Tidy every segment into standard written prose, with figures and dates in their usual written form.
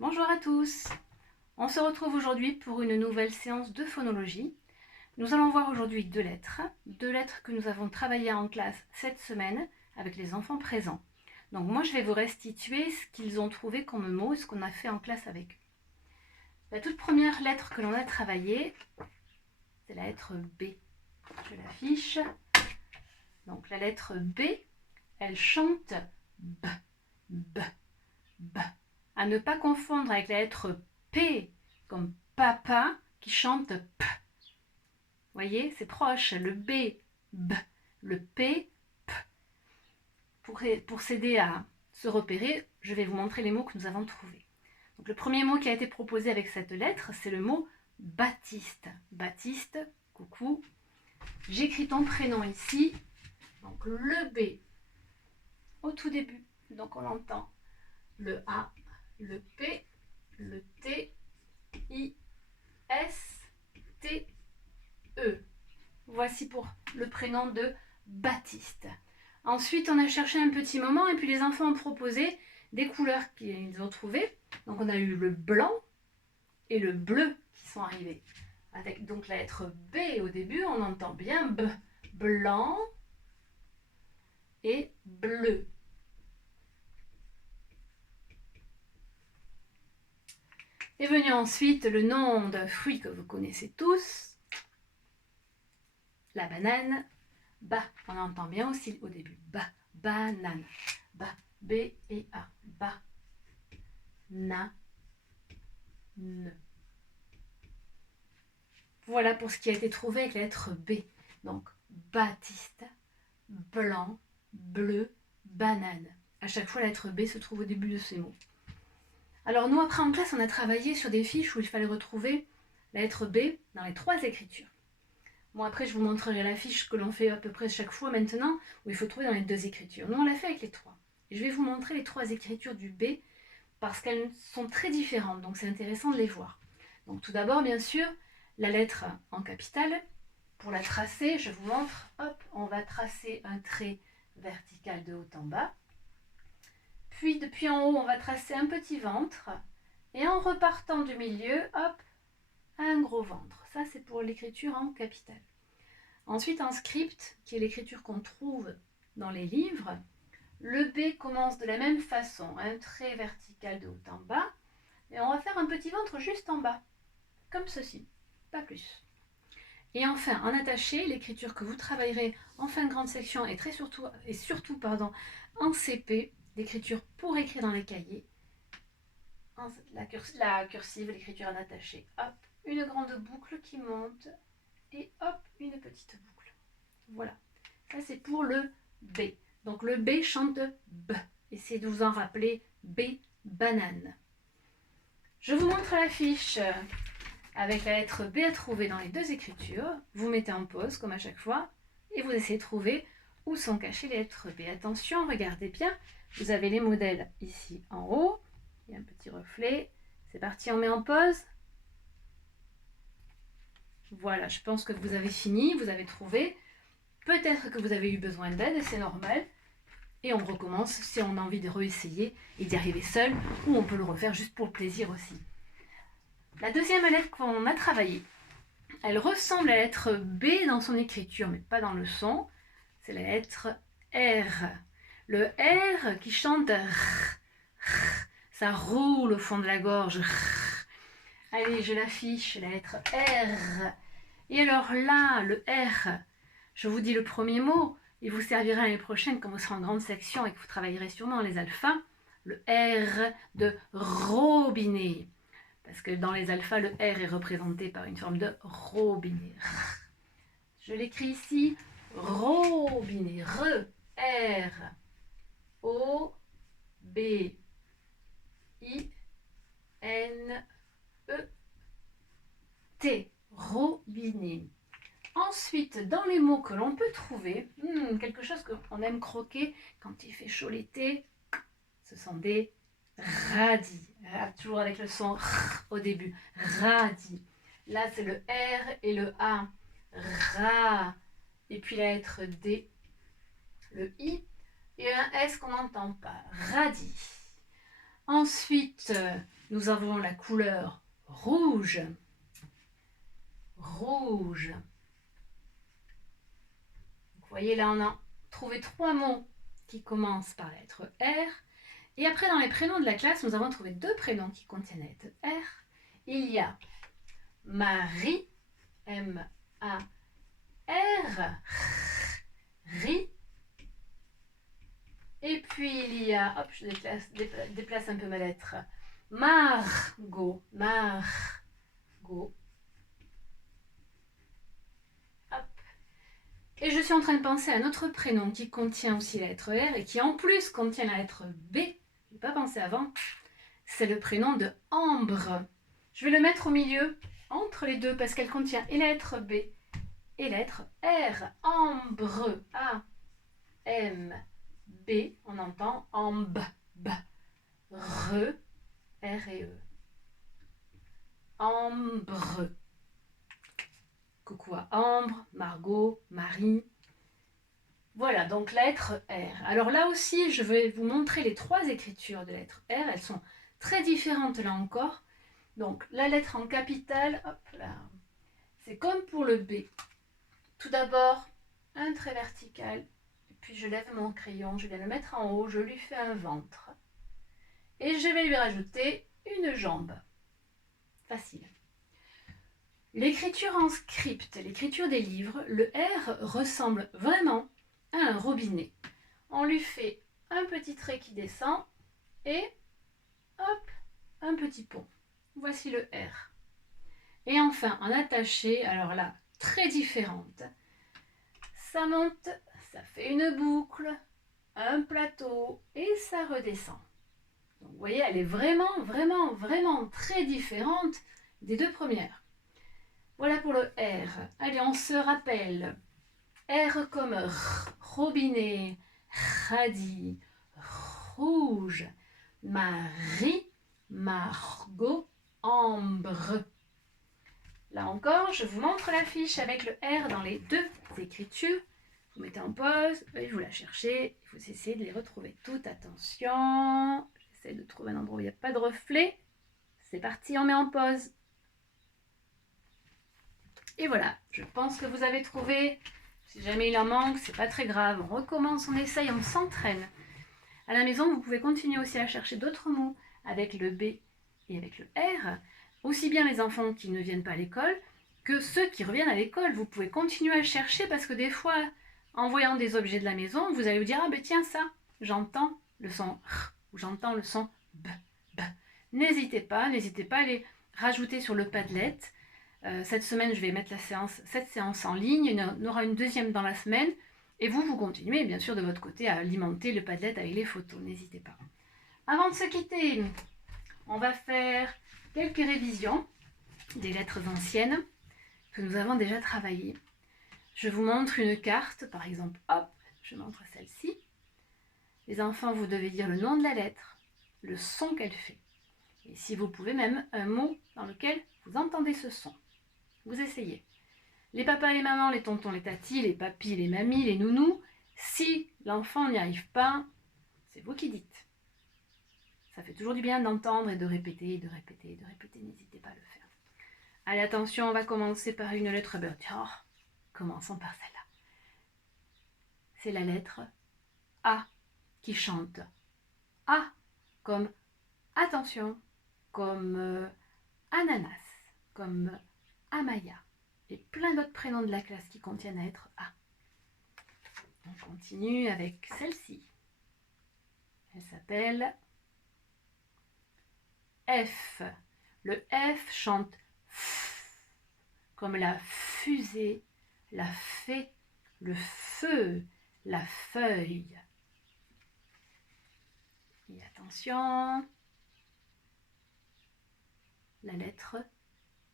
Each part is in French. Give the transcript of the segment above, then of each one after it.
Bonjour à tous. On se retrouve aujourd'hui pour une nouvelle séance de phonologie. Nous allons voir aujourd'hui deux lettres que nous avons travaillées en classe cette semaine avec les enfants présents. Donc moi je vais vous restituer ce qu'ils ont trouvé comme mots et ce qu'on a fait en classe avec eux. La toute première lettre que l'on a travaillée, c'est la lettre B. Je l'affiche. Donc la lettre B, elle chante B, B, B. À ne pas confondre avec la lettre P, comme papa, qui chante P. Vous voyez, c'est proche. Le B, B. Le P, P. Pour s'aider à se repérer, je vais vous montrer les mots que nous avons trouvés. Donc, le premier mot qui a été proposé avec cette lettre, c'est le mot Baptiste. Baptiste, coucou. J'écris ton prénom ici. Donc, le B, au tout début. Donc, on entend le A, le P, le T, I, S, T, E. Voici pour le prénom de Baptiste. Ensuite, on a cherché un petit moment et puis les enfants ont proposé des couleurs qu'ils ont trouvées. Donc, on a eu le blanc et le bleu qui sont arrivés. Avec donc la lettre B au début, on entend bien B. Blanc et bleu. Est venu ensuite le nom d'un fruit que vous connaissez tous, la banane. Ba, on entend bien aussi au début. Ba, banane. Ba, B et A. Ba, na, ne. Voilà pour ce qui a été trouvé avec la lettre B. Donc, Baptiste, blanc, bleu, banane. À chaque fois, la lettre B se trouve au début de ces mots. Alors, nous, après en classe, on a travaillé sur des fiches où il fallait retrouver la lettre B dans les trois écritures. Bon, après, je vous montrerai la fiche que l'on fait à peu près chaque fois maintenant, où il faut trouver dans les deux écritures. Nous, on l'a fait avec les trois. Et je vais vous montrer les trois écritures du B, parce qu'elles sont très différentes, donc c'est intéressant de les voir. Donc tout d'abord, bien sûr, la lettre en capitale. Pour la tracer, je vous montre, hop, on va tracer un trait vertical de haut en bas. Puis depuis en haut, on va tracer un petit ventre. Et en repartant du milieu, hop, un gros ventre. Ça, c'est pour l'écriture en capitale. Ensuite, en script, qui est l'écriture qu'on trouve dans les livres, le B commence de la même façon, un trait vertical de haut en bas, et on va faire un petit ventre juste en bas, comme ceci, pas plus. Et enfin, en attaché, l'écriture que vous travaillerez en fin de grande section et surtout en CP, l'écriture pour écrire dans les cahiers, la cursive, l'écriture en attaché, hop, une grande boucle qui monte, et hop, une petite boucle. Voilà, ça c'est pour le B. Donc le B chante B. Essayez de vous en rappeler. B, banane. Je vous montre la fiche avec la lettre B à trouver dans les deux écritures. Vous mettez en pause comme à chaque fois et vous essayez de trouver où sont cachées les lettres B. Attention, regardez bien. Vous avez les modèles ici en haut. Il y a un petit reflet. C'est parti, on met en pause. Voilà, je pense que vous avez fini, vous avez trouvé. Peut-être que vous avez eu besoin d'aide, c'est normal. Et on recommence si on a envie de réessayer et d'y arriver seul, ou on peut le refaire juste pour le plaisir aussi. La deuxième lettre qu'on a travaillée, elle ressemble à la lettre B dans son écriture, mais pas dans le son. C'est la lettre R. Le R qui chante R, ça roule au fond de la gorge. Allez, je l'affiche, la lettre R. Et alors là, le R, je vous dis le premier mot, il vous servira l'année prochaine quand vous serez en grande section et que vous travaillerez sûrement les alphas, le R de robinet. Parce que dans les alphas, le R est représenté par une forme de robinet. Je l'écris ici, robinet, R, O, B, I, N, E, T, robinet. Ensuite, dans les mots que l'on peut trouver, quelque chose qu'on aime croquer quand il fait chaud l'été, ce sont des radis. Toujours avec le son R au début. Radis. Là, c'est le R et le A. Ra. Et puis la lettre D, le I, et un S qu'on n'entend pas. Radis. Ensuite, nous avons la couleur rouge. Rouge. Vous voyez, là, on a trouvé 3 mots qui commencent par la lettre R. Et après, dans les prénoms de la classe, nous avons trouvé 2 prénoms qui contiennent la lettre R. Il y a Marie, M-A-R, Ri. Et puis il y a, hop, je déplace un peu ma lettre, Margot, Margot. Hop. Et je suis en train de penser à un autre prénom qui contient aussi la lettre R et qui en plus contient la lettre B. Je n'ai pas pensé avant. C'est le prénom de Ambre. Je vais le mettre au milieu, entre les deux, parce qu'elle contient et la lettre B et la lettre R. Ambre. A-M-B. On entend amb. B. R. R et E. Ambre. Coucou à Ambre, Margot, Marie. Voilà, donc la lettre R. Alors là aussi, je vais vous montrer les 3 écritures de la lettre R. Elles sont très différentes là encore. Donc la lettre en capitale, hop là, c'est comme pour le B. Tout d'abord, un trait vertical, et puis je lève mon crayon, je viens le mettre en haut, je lui fais un ventre. Et je vais lui rajouter une jambe. Facile. L'écriture en script, l'écriture des livres, le R ressemble vraiment à un robinet. On lui fait un petit trait qui descend et hop, un petit pont. Voici le R. Et enfin, en attaché, alors là, très différente. Ça monte, ça fait une boucle, un plateau et ça redescend. Donc, vous voyez, elle est vraiment, vraiment, vraiment très différente des 2 premières. Voilà pour le R. Allez, on se rappelle. R comme R, robinet, radis, rouge, Marie, Margot, Ambre. Là encore, je vous montre la fiche avec le R dans les 2 écritures. Vous mettez en pause et vous la cherchez. Il faut essayer de les retrouver toutes. Attention, j'essaie de trouver un endroit où il n'y a pas de reflet. C'est parti, on met en pause. Et voilà, je pense que vous avez trouvé. Si jamais il en manque, c'est pas très grave. On recommence, on essaye, on s'entraîne. À la maison, vous pouvez continuer aussi à chercher d'autres mots avec le B et avec le R. Aussi bien les enfants qui ne viennent pas à l'école que ceux qui reviennent à l'école. Vous pouvez continuer à chercher parce que des fois, en voyant des objets de la maison, vous allez vous dire « Ah ben tiens ça, j'entends le son R ou j'entends le son B, B ». N'hésitez pas à les rajouter sur le Padlet. Cette semaine, je vais mettre cette séance en ligne. Il y en aura une deuxième dans la semaine. Et vous continuez bien sûr de votre côté à alimenter le Padlet avec les photos. N'hésitez pas. Avant de se quitter, on va faire quelques révisions des lettres anciennes que nous avons déjà travaillées. Je vous montre une carte, par exemple, hop, je montre celle-ci. Les enfants, vous devez dire le nom de la lettre, le son qu'elle fait. Et si vous pouvez même, un mot dans lequel vous entendez ce son. Vous essayez. Les papas, les mamans, les tontons, les tatis, les papis, les mamies, les nounous, si l'enfant n'y arrive pas, c'est vous qui dites. Ça fait toujours du bien d'entendre et de répéter, de répéter, de répéter. N'hésitez pas à le faire. Allez, attention, on va commencer par une lettre. Tiens, commençons par celle-là. C'est la lettre A qui chante. A comme attention, comme ananas, comme Amaya et plein d'autres prénoms de la classe qui contiennent la lettre A. On continue avec celle-ci. Elle s'appelle F. Le F chante F, comme la fusée, la fée, le feu, la feuille. Et attention, la lettre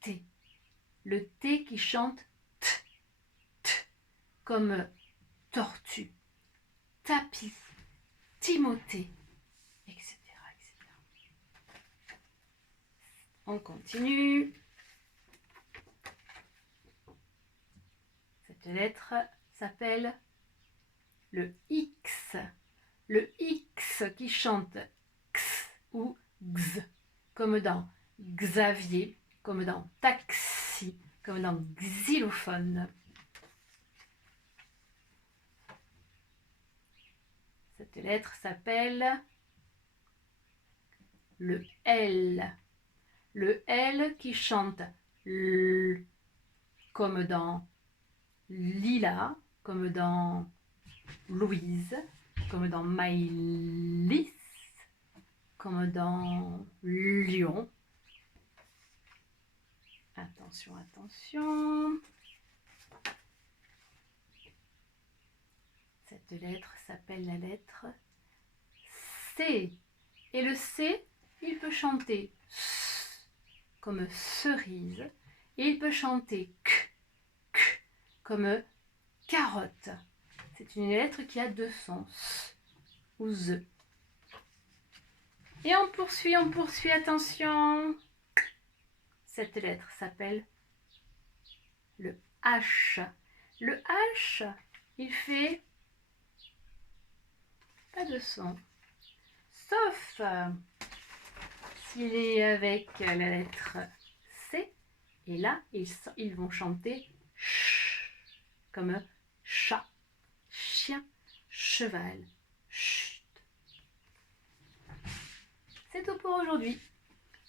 T. Le T qui chante T, T, comme tortue, tapis, Timothée, etc., etc. On continue. Cette lettre s'appelle le X. Le X qui chante X ou X, comme dans Xavier, comme dans taxi, comme dans xylophone. Cette lettre s'appelle le L. Le L qui chante L, comme dans Lila, comme dans Louise, comme dans Maïlis, comme dans Lion. Attention, attention. Cette lettre s'appelle la lettre C. Et le C, il peut chanter S comme cerise. Et il peut chanter K comme carotte. C'est une lettre qui a deux sons, S ou Z. Et on poursuit, attention. Cette lettre s'appelle le H. Le H, il fait pas de son. Sauf s'il est avec la lettre C. Et là, ils vont chanter ch, comme chat, chien, cheval, chut. C'est tout pour aujourd'hui.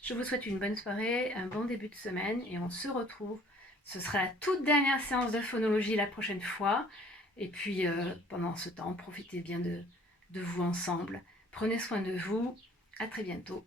Je vous souhaite une bonne soirée, un bon début de semaine et on se retrouve. Ce sera la toute dernière séance de phonologie la prochaine fois. Et puis pendant ce temps, profitez bien de vous ensemble. Prenez soin de vous. À très bientôt.